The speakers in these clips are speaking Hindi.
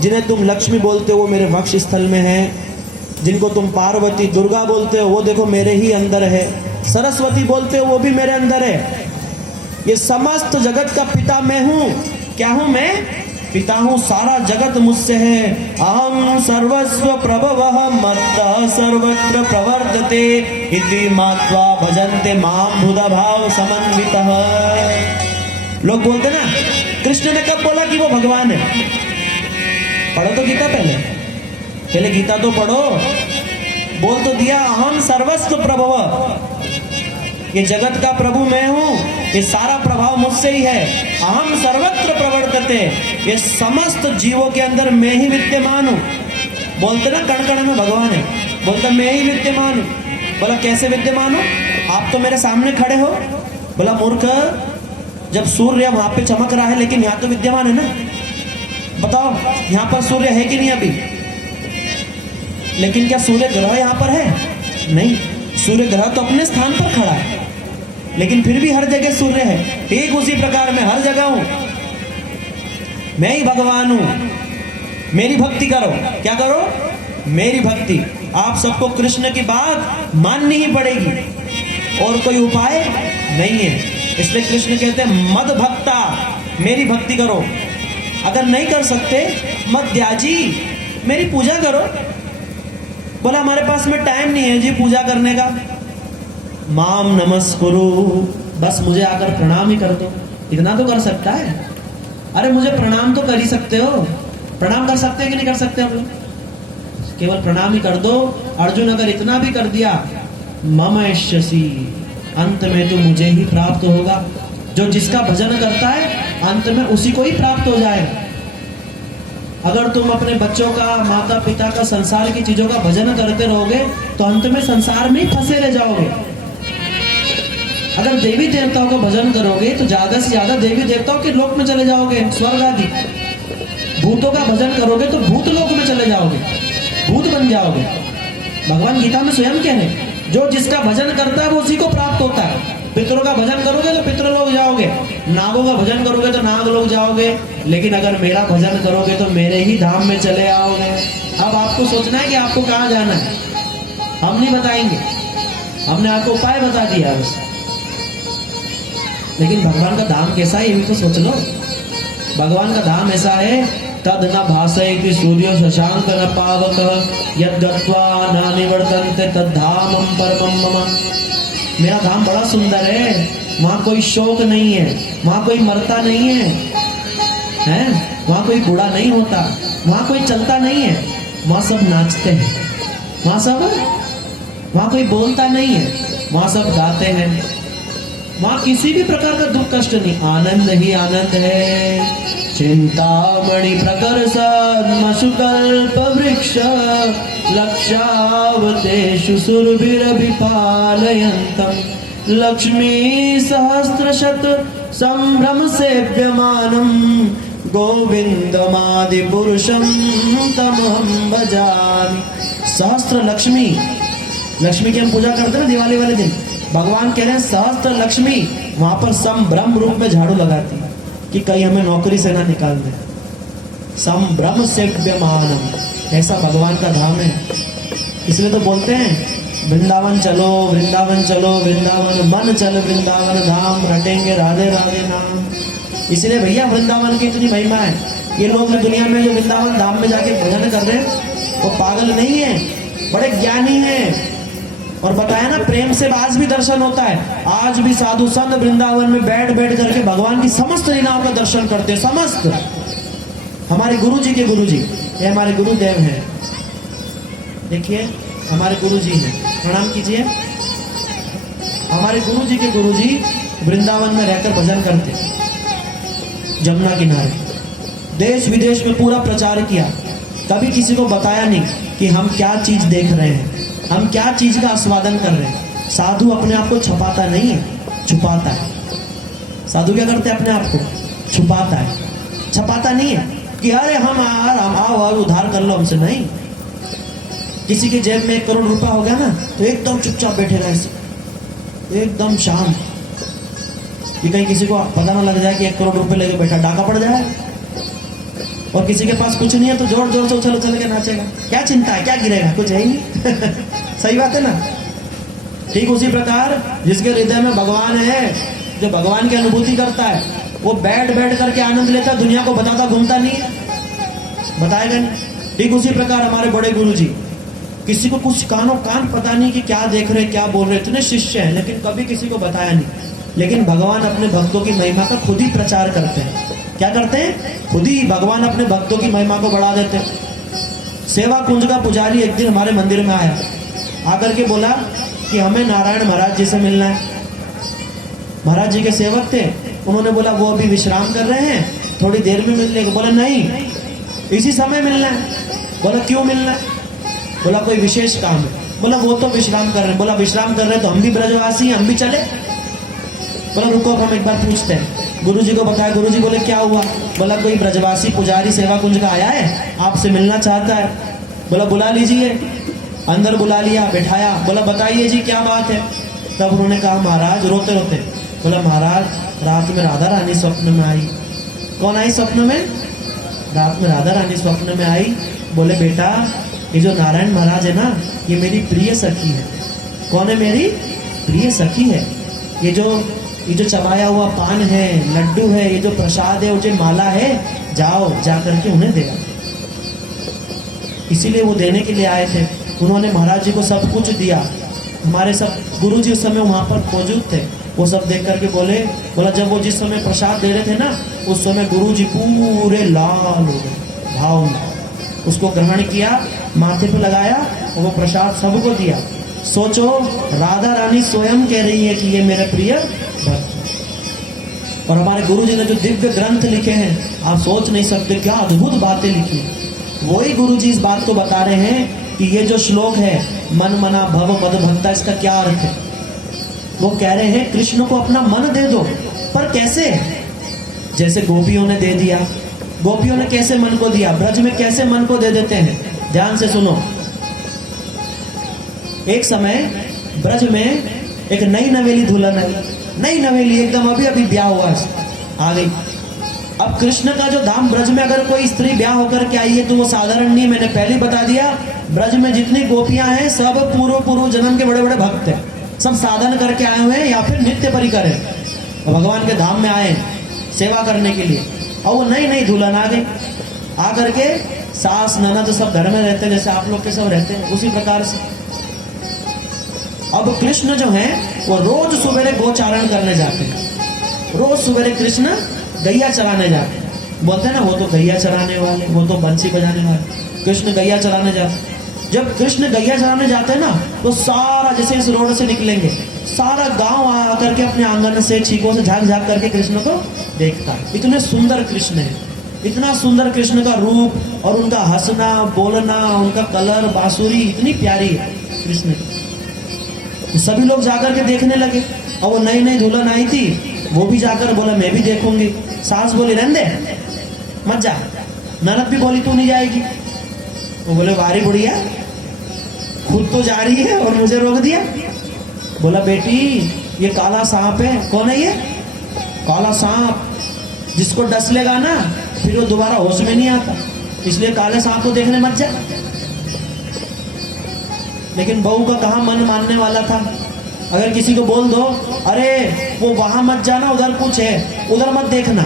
जिन्हें तुम लक्ष्मी बोलते हो वो मेरे वक्ष स्थल में है, जिनको तुम पार्वती दुर्गा बोलते हो वो देखो मेरे ही अंदर है, सरस्वती बोलते हो वो भी मेरे अंदर है। ये समस्त जगत का पिता मैं हूँ। क्या हूँ मैं? पिता हूँ, सारा जगत मुझसे है। अहम सर्वस्व प्रभवः मत्तः सर्वत्र प्रवर्तते इति मात्वा भजन्ते माम बुधा भाव समन्वितः। लोग बोलते ना कृष्ण ने कब बोला कि वो भगवान है? पढ़ो तो गीता पहले गीता तो पढ़ो। बोल तो दिया अहम सर्वस्व प्रभव, ये जगत का प्रभु मैं हूं, ये सारा प्रभाव मुझसे ही है। अहम सर्वत्र प्रवर्तते, ये समस्त जीवों के अंदर मैं ही विद्यमान हूं। बोलते ना कण कण में भगवान है, बोलता मैं ही विद्यमान हूं। बोला कैसे विद्यमान हो? आप तो मेरे सामने खड़े हो। बोला मूर्ख, जब सूर्य वहां पे चमक रहा है लेकिन यहाँ तो विद्यमान है ना। बताओ यहाँ पर सूर्य है कि नहीं अभी? लेकिन क्या सूर्य ग्रह यहाँ पर है? नहीं, सूर्य ग्रह तो अपने स्थान पर खड़ा है, लेकिन फिर भी हर जगह सूर्य है। ठीक उसी प्रकार मैं हर जगह हूं, मैं ही भगवान हूं। मेरी भक्ति करो। क्या करो? मेरी भक्ति। आप सबको कृष्ण की बात माननी ही पड़ेगी और कोई उपाय नहीं है। इसलिए कृष्ण कहते हैं मद भक्ता, मेरी भक्ति करो। अगर नहीं कर सकते मत त्याजी, मेरी पूजा करो। बोला हमारे पास में टाइम नहीं है जी पूजा करने का। माम नमस्कुरु, बस मुझे आकर प्रणाम ही कर दो, इतना तो कर सकता है। अरे मुझे प्रणाम तो कर ही सकते हो। प्रणाम कर सकते हैं कि नहीं कर सकते हम लोग? केवल प्रणाम ही कर दो। अर्जुन अगर इतना भी कर दिया, मम एष्यसि, अंत में तो मुझे ही प्राप्त होगा। जो जिसका भजन करता है अंत में उसी को ही प्राप्त हो जाएगा। अगर तुम अपने बच्चों का, माता पिता का, संसार की चीजों का भजन करते रहोगे तो अंत में संसार में ही फंसे रह जाओगे। अगर देवी देवताओं का भजन करोगे तो ज्यादा से ज्यादा देवी देवताओं के लोक में चले जाओगे, स्वर्ग आदि। भूतों का भजन करोगे तो भूत लोक में चले जाओगे, भूत बन जाओगे। भगवान गीता में स्वयं कह रहे जो जिसका भजन करता है वो उसी को प्राप्त होता है। पितरों का भजन करोगे तो पितृ लोग जाओगे, नागों का भजन करोगे तो नाग लोग जाओगे, लेकिन अगर मेरा भजन करोगे तो मेरे ही धाम में चले आओगे। अब आपको सोचना है कि आपको कहाँ जाना है, हम नहीं बताएंगे, हमने आपको उपाय बता दिया बस। लेकिन भगवान का धाम कैसा है ये भी तो सोच लो। भगवान का धाम ऐसा है, तद न भासयति सूर्यो शशांक न पावक यद् गत्वा न निवर्तन्ते तद् धामं परमं मम। मेरा धाम बड़ा सुंदर है, वहां कोई शोक नहीं है, वहां कोई मरता नहीं है, वहां कोई बूढ़ा नहीं होता, वहां कोई चलता नहीं है, वहां सब नाचते हैं, वहां कोई बोलता नहीं है, वहां सब गाते हैं, वहां किसी भी प्रकार का दुख कष्ट नहीं, आनंद ही आनंद है। चिंतामणि प्रकर्षन्मशुकल्प वृक्ष लक्षावतेषु सुरभिरभिपालयन्तं लक्ष्मी सहस्रशत संभ्रम सेव्यमानं गोविंदमादि पुरुषं तमहं भजामि। सहस्त्र लक्ष्मी, लक्ष्मी की हम पूजा करते हैं ना दिवाली वाले दिन। भगवान कह रहे हैं सहस्त्र लक्ष्मी वहां पर संभ्रम रूप में झाड़ू लगाती है कि कहीं हमें नौकरी से ना निकाल दे। संभ्रम सेव्यमानम, ऐसा भगवान का धाम है। इसलिए तो बोलते हैं वृंदावन चलो, वृंदावन चलो, वृंदावन मन चल वृंदावन धाम, रटेंगे राधे राधे नाम। इसलिए भैया वृंदावन की इतनी महिमा है। ये लोग दुनिया में जो वृंदावन धाम में जाके भजन कर रहे हैं वो पागल नहीं है, बड़े ज्ञानी हैं। और बताया ना प्रेम से आज भी दर्शन होता है। आज भी साधु संत वृंदावन में बैठ बैठ करके भगवान की समस्त लीलाओं का दर्शन करते हैं। समस्त हमारे गुरु जी के गुरु जी, ये हमारे गुरुदेव हैं। देखिए हमारे गुरु जी हैं, प्रणाम कीजिए। हमारे गुरु जी के गुरु जी वृंदावन में रहकर भजन करते, जमुना किनारे, देश विदेश में पूरा प्रचार किया। कभी किसी को बताया नहीं कि हम क्या चीज देख रहे हैं, हम क्या चीज का आस्वादन कर रहे हैं। साधु अपने आप को छुपाता नहीं है, छुपाता है। साधु क्या करते हैं? अपने आप को छुपाता है, छपाता नहीं है कि अरे हम आओ उधार कर लो हमसे। नहीं, किसी की जेब में 1 करोड़ रुपया हो गया ना तो एकदम चुपचाप बैठेगा, ऐसे एकदम शांत, कि कहीं किसी को पता ना लग जाए कि 1 करोड़ रुपए लेके बैठा, डाका पड़ जाए। और किसी के पास कुछ नहीं है तो जोर जोर से उछल उछल के नाचेगा, क्या चिंता है, क्या गिरेगा, कुछ है ही नहीं। सही बात है ना। ठीक उसी प्रकार जिसके हृदय में भगवान है, जो भगवान की अनुभूति करता है, वो बैठ बैठ करके आनंद लेता, दुनिया को बताता घूमता नहीं है, बताएगा नहीं। ठीक उसी प्रकार हमारे बड़े गुरु जी, किसी को कुछ कानों कान पता नहीं कि क्या देख रहे क्या बोल रहे, इतने शिष्य हैं लेकिन कभी किसी को बताया नहीं। लेकिन भगवान अपने भक्तों की महिमा का खुद ही प्रचार करते हैं। क्या करते हैं? खुद ही भगवान अपने भक्तों की महिमा को बढ़ा देते हैं। सेवा कुंज का पुजारी एक दिन हमारे मंदिर में आया, आकर के बोला कि हमें नारायण महाराज जी से मिलना है। महाराज जी के सेवक थे, उन्होंने बोला वो अभी विश्राम कर रहे हैं, थोड़ी देर में मिलने को। बोला नहीं, इसी समय मिलना है। बोला क्यों मिलना है? बोला कोई विशेष काम है। बोला वो तो विश्राम कर रहे हैं। बोला विश्राम कर रहे हैं तो हम भी ब्रजवासी हैं, हम भी चले। बोला रुको हम एक बार पूछते हैं। गुरु जी को बताया, गुरु जी बोले क्या हुआ? बोला कोई ब्रजवासी पुजारी सेवा कुंज का आया है, आपसे मिलना चाहता है। बोला बुला लीजिए। अंदर बुला लिया, बैठाया। बोला बताइए जी क्या बात है? तब उन्होंने कहा महाराज, रोते रोते बोला महाराज रात में राधा रानी स्वप्न में आई। कौन आई स्वप्न में? रात में राधा रानी स्वप्न में आई। बोले बेटा ये जो नारायण महाराज है ना, ये मेरी प्रिय सखी है। कौन है? मेरी प्रिय सखी है। ये जो चबाया हुआ पान है, लड्डू है, ये जो प्रसाद है, वो जो माला है, जाओ जा करके उन्हें देगा। इसीलिए वो देने के लिए आए थे। उन्होंने महाराज जी को सब कुछ दिया। हमारे सब गुरु जी उस समय वहां पर मौजूद थे। वो सब देख करके बोला जब वो जिस समय प्रसाद दे रहे थे ना, उस समय गुरु जी पूरे लाल हो गए भाव में। उसको ग्रहण किया, माथे पे लगाया और वो प्रसाद सबको दिया। सोचो राधा रानी स्वयं कह रही है कि ये मेरे प्रिय भक्त। और हमारे गुरु जी ने जो दिव्य ग्रंथ लिखे हैं, आप सोच नहीं सकते क्या अद्भुत बातें लिखी हैं। वही गुरु जी इस बात को बता रहे हैं कि ये जो श्लोक है मन मना भव मद भक्ता, इसका क्या अर्थ है? वो कह रहे हैं कृष्ण को अपना मन दे दो, पर कैसे? जैसे गोपियों ने दे दिया। गोपियों ने कैसे मन को दिया? ब्रज में कैसे मन को दे देते हैं? ध्यान से सुनो। एक समय ब्रज में एक नई नवेली दुल्हन है, नई नवेली एकदम अभी अभी ब्याह हुआ आ गई। अब कृष्ण का जो धाम ब्रज में अगर कोई स्त्री ब्याह होकर के आई है तो वो साधारण नहीं। मैंने पहले बता दिया, ब्रज में जितनी गोपियां हैं सब पूर्व जन्म के बड़े बड़े भक्त हैं, सब साधन करके आए हुए हैं या फिर नित्य परिकर है, भगवान के धाम में आए सेवा करने के लिए। और वो नई नई दुल्हन आ गई। आ करके सास ननद तो सब घर में रहते हैं, जैसे आप लोग के सब रहते हैं उसी प्रकार से। अब कृष्ण जो है वो रोज सवेरे गोचारण करने जाते हैं। रोज सवेरे कृष्ण गैया चराने जाते हैं। बोलते हैं ना वो तो गैया चराने वाले, वो तो बंसी बजाने वाले। कृष्ण गैया चराने जाते। जब कृष्ण गैया चराने जाते हैं ना, तो सारा जैसे इस रोड से निकलेंगे, सारा गांव आ करके अपने आंगन से छीकों से झाँक झाँक करके कृष्ण को देखता है। इतने सुंदर कृष्ण है, इतना सुंदर कृष्ण का रूप और उनका हंसना बोलना, उनका कलर, बांसुरी इतनी प्यारी है कृष्ण की। तो सभी लोग जाकर के देखने लगे। और वो नई नई दुल्हन आई थी, वो भी जाकर बोला मैं भी देखूंगी। सास बोली रहने दे मत जा। ननद भी बोली तू नहीं जाएगी। वो बोले वारी बुढ़िया, खुद तो जा रही है और मुझे रोक दिया। बोला बेटी ये काला सांप है। कौन है ये? काला सांप, जिसको डस लेगा ना फिर वो दोबारा होश में नहीं आता, इसलिए काले सांप को देखने मत जा। लेकिन बहू का कहाँ मन मानने वाला था। अगर किसी को बोल दो अरे वो वहां मत जाना, उधर कुछ है, उधर मत देखना,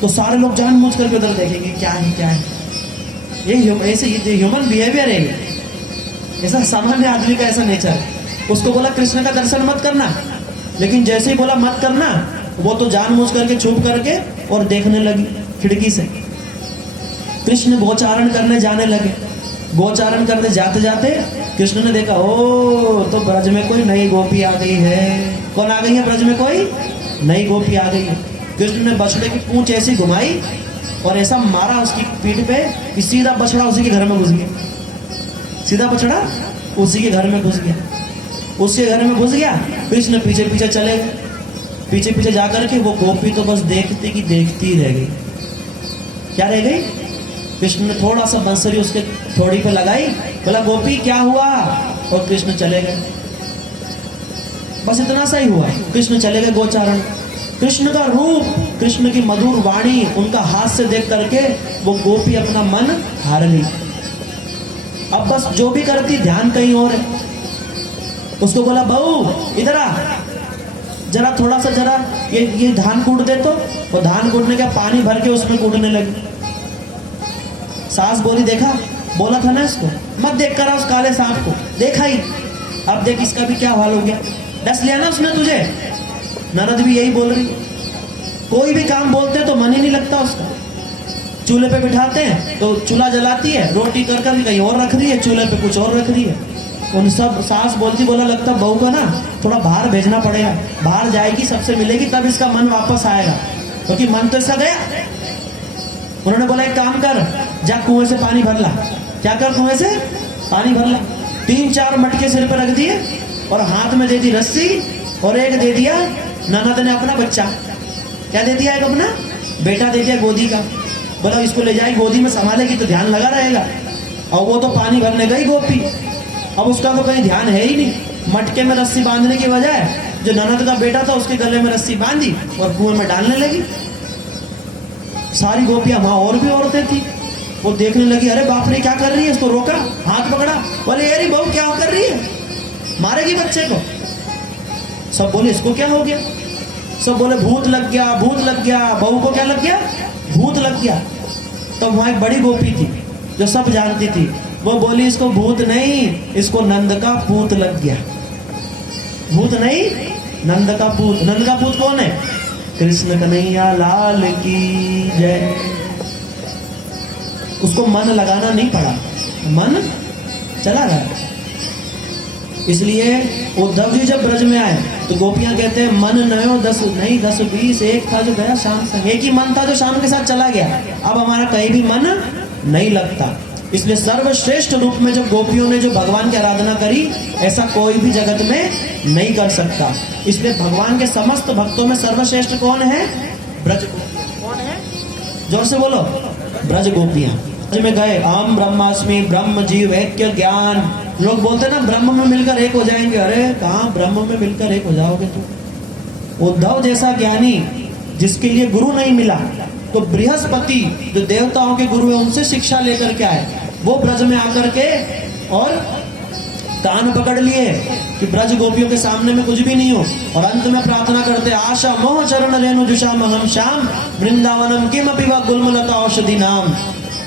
तो सारे लोग जानबूझ करके उधर देखेंगे क्या है क्या है। ये ऐसे ह्यूमन बिहेवियर है, ऐसा सामान्य आदमी का ऐसा नेचर है। उसको बोला कृष्ण का दर्शन मत करना, लेकिन जैसे ही बोला मत करना, वो तो जानबूझ करके छुप करके और देखने लगी खिड़की से। कृष्ण गोचारण करने जाने लगे। गोचारण करने जाते जाते कृष्ण ने देखा ओ तो ब्रज में कोई नई गोपी आ गई है। कौन आ गई है? ब्रज में कोई नई गोपी आ गई है। कृष्ण ने बछड़े की पूंछ ऐसी घुमाई और ऐसा मारा उसकी पीठ पे कि सीधा बछड़ा उसी के घर में घुस गया। सीधा बछड़ा उसी के घर में घुस गया। उसके घर में घुस गया। कृष्ण पीछे पीछे चले गए। पीछे पीछे जाकर के वो गोपी तो बस देखती की देखती रह गई। क्या रह गई? कृष्ण ने थोड़ा सा बंसरी उसके थोड़ी पे लगाई, बोला गोपी क्या हुआ, और कृष्ण चले गए। बस इतना सा ही हुआ। कृष्ण चले गए गोचारण। कृष्ण का रूप, कृष्ण की मधुर वाणी, उनका हास्य देख करके वो गोपी अपना मन हार ली। अब बस जो भी करती ध्यान कहीं और है। उसको बोला बहू इधर आ, जरा थोड़ा सा जरा ये धान कूट दे। तो वो धान कूटने का पानी भर के उसमें कूटने लगी। सास बोली देखा, बोला था ना इसको मत देख कर उस काले सांप को, देखा ही, अब देख इसका भी क्या हाल हो गया, डस लिया ना उसने तुझे। ननद भी यही बोल रही, कोई भी काम बोलते हैं तो मन ही नहीं लगता उसका। चूल्हे पे बिठाते हैं तो चूल्हा जलाती है, रोटी कर कर कहीं और रख रही है, चूल्हे पे कुछ और रख रही है। उन सब सास बोलती, बोला लगता बहू को ना थोड़ा बाहर भेजना पड़ेगा, बाहर जाएगी सबसे मिलेगी तब इसका मन वापस आएगा, क्योंकि मन तो इसका गया। उन्होंने बोला एक काम कर, जा कुएं से पानी भर ला। क्या कर, कुएं से पानी भर ला। 3-4 मटके सिर पर रख दिए और हाथ में दे दी रस्सी और एक दे दिया ननद ने अपना बच्चा। क्या दे दिया, एक अपना बेटा दे दिया गोदी का। बोला इसको ले जाए गोदी में संभालेगी तो ध्यान लगा रहेगा। और वो तो पानी भरने गई गोपी, अब उसका तो कहीं ध्यान है ही नहीं। मटके में रस्सी बांधने की बजाय जो ननद का बेटा था उसके गले में रस्सी बांधी और कुएं में डालने लगी। सारी गोपियां, वहां और भी औरतें थी, वो देखने लगी, अरे बाप रे क्या कर रही है, इसको रोका, हाथ पकड़ा, बोले अरे बहू क्या कर रही है, मारेगी बच्चे को। सब बोले इसको क्या हो गया, सब बोले भूत लग गया, भूत लग गया। बहू को क्या लग गया, भूत लग गया। तब वहां एक बड़ी गोपी थी जो सब जानती थी, वो बोली इसको भूत नहीं, इसको नंद का पूत लग गया। भूत नहीं, नंद का पूत। नंद का पूत कौन है, कृष्ण कन्हैया लाल की जय। उसको मन लगाना नहीं पड़ा, मन चला गया। इसलिए उद्धव जी जब ब्रज में आए तो गोपियां कहते हैं मन नयो 10 नहीं 10 20 एक था जो गया शाम से। एक ही मन था जो शाम के साथ चला गया, अब हमारा कहीं भी मन नहीं लगता। इसलिए सर्वश्रेष्ठ रूप में जब गोपियों ने जो भगवान की आराधना करी, ऐसा कोई भी जगत में नहीं कर सकता। इसलिए भगवान के समस्त भक्तों में सर्वश्रेष्ठ कौन है, ब्रज गोपियां। कौन है, जोर से बोलो, ब्रज गोपियां। ब्रज में गए, अहम ब्रह्मास्मि ब्रह्म जीव ऐक्य ज्ञान। लोग बोलते ना ब्रह्म में मिलकर एक हो जाएंगे, अरे कहाँ ब्रह्म में मिलकर एक हो जाओगे तुम। उद्धव जैसा ज्ञानी जिसके लिए गुरु नहीं मिला, तो बृहस्पति जो देवताओं के गुरु है उनसे शिक्षा लेकर के आए, वो ब्रज में आकर के और कान पकड़ लिए कि ब्रज गोपियों के सामने में कुछ भी नहीं हो। और अंत में प्रार्थना करते, आशा मोह चरण रेणु जुषाम हम श्याम वृंदावनम किम अपिवा गुल्मलता औषधि नाम।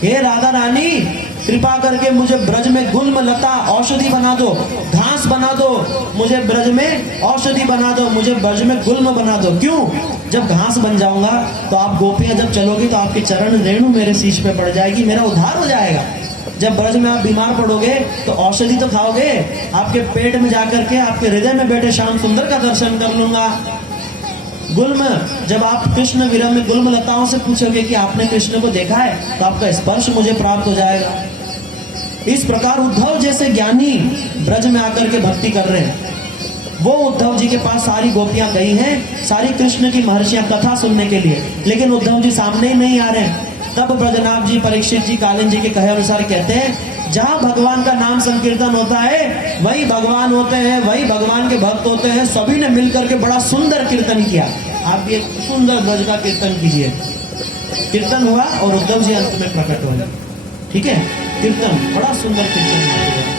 हे राधा रानी, कृपा करके मुझे ब्रज में गुल्म लता औषधि बना दो, घास बना दो, मुझे ब्रज में औषधि बना दो, मुझे ब्रज में गुल्म बना दो। क्यों, जब घास बन जाऊंगा तो आप गोपियां जब चलोगी तो आपके चरण रेणु मेरे शीश पे पड़ जाएगी, मेरा उद्धार हो जाएगा। जब ब्रज में आप बीमार पड़ोगे तो औषधि तो खाओगे, आपके पेट में जाकर के आपके हृदय में बैठे श्याम सुंदर का दर्शन कर लूंगा। गुल्म, जब आप कृष्ण विरह में गुल्म लताओं से पूछोगे कि आपने कृष्ण को देखा है, तो आपका स्पर्श मुझे प्राप्त हो जाएगा। इस प्रकार उद्धव जैसे ज्ञानी ब्रज में आकर के भक्ति कर रहे हैं। वो उद्धव जी के पास सारी गोपियां गई हैं, सारी कृष्ण की महर्षियां कथा सुनने के लिए, लेकिन उद्धव जी सामने ही नहीं आ रहे हैं। तब ब्रजनाथ जी, परीक्षित जी, कालिंद जी के कहे अनुसार कहते हैं, जहां भगवान का नाम संकीर्तन होता है वही भगवान होते हैं, वही भगवान के भक्त होते हैं। सभी ने मिलकर के बड़ा सुंदर कीर्तन किया। आप भी एक सुंदर ब्रज का कीर्तन कीजिए। कीर्तन हुआ और उद्धव जी अंत में प्रकट हुए। ठीक है, कीर्तन बड़ा सुंदर कीर्तन हुआ।